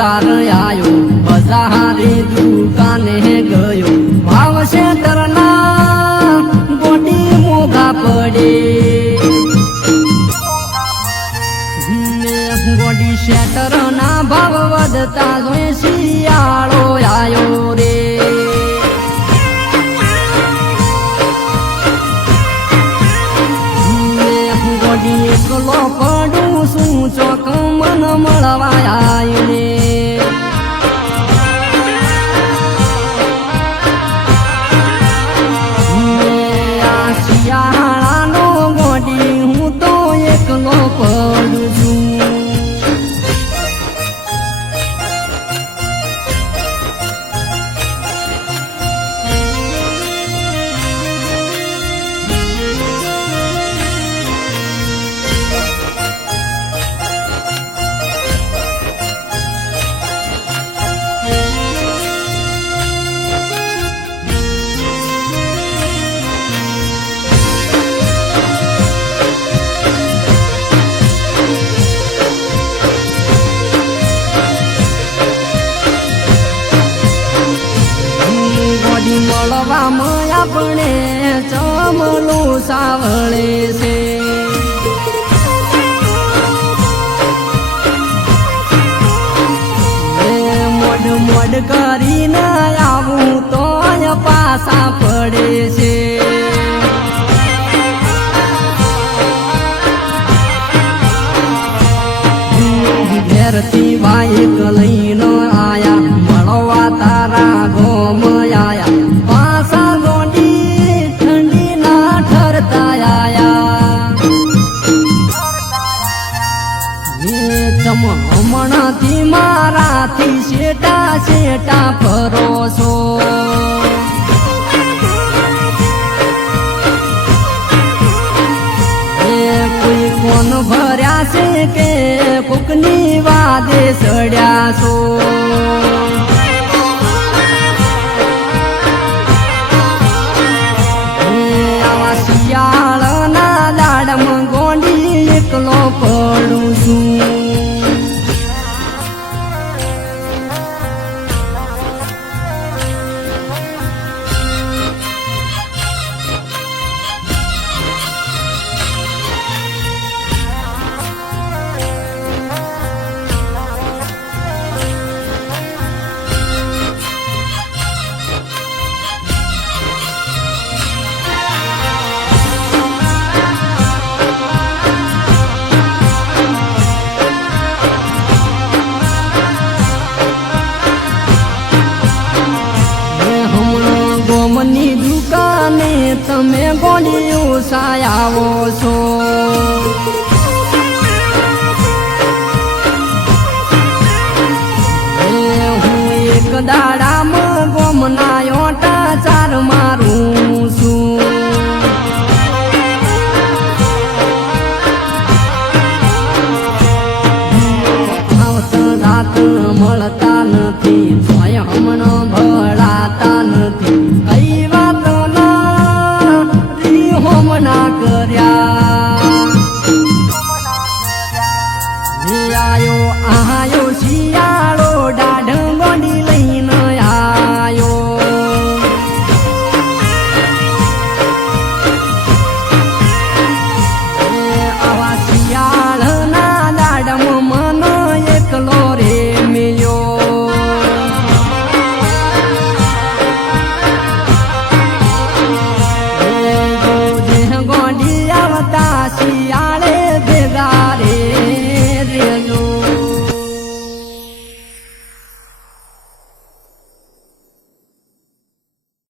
બજાર આયો બજારે દુકાને ગયો ભાવ શેતરના ગોડી મોઘા પડે ગોડી શેતરના ભાવ વધતા જોઈ શિયાળો આયો રે ગોડી એકલો પડું શું ચોક મન મળવા આવીને આ શિયાળાનો ગોડી હું તો એકલો પડું છું મળવામાં આપણે ચમલું સાવળે છે મોડ મોડ કરીને આવું તો પાછા પડે છે ઘેરથી બાઈક લઈને આયા મળવા તારા ગોમ આયા પાછા ગોંડી ઠંડી ના ઠરતા આયા હમણાંથી મારાથી શેટા શેટા ફરો છો કોઈ કોણ ભર્યા છે કે કોકની વાદે સડ્યા છો આવા શિયાળના દાડમાં ગોંડી એકલો પડું છું ગોમની દુકાને તમે ગોળીઓ સાયાવો છો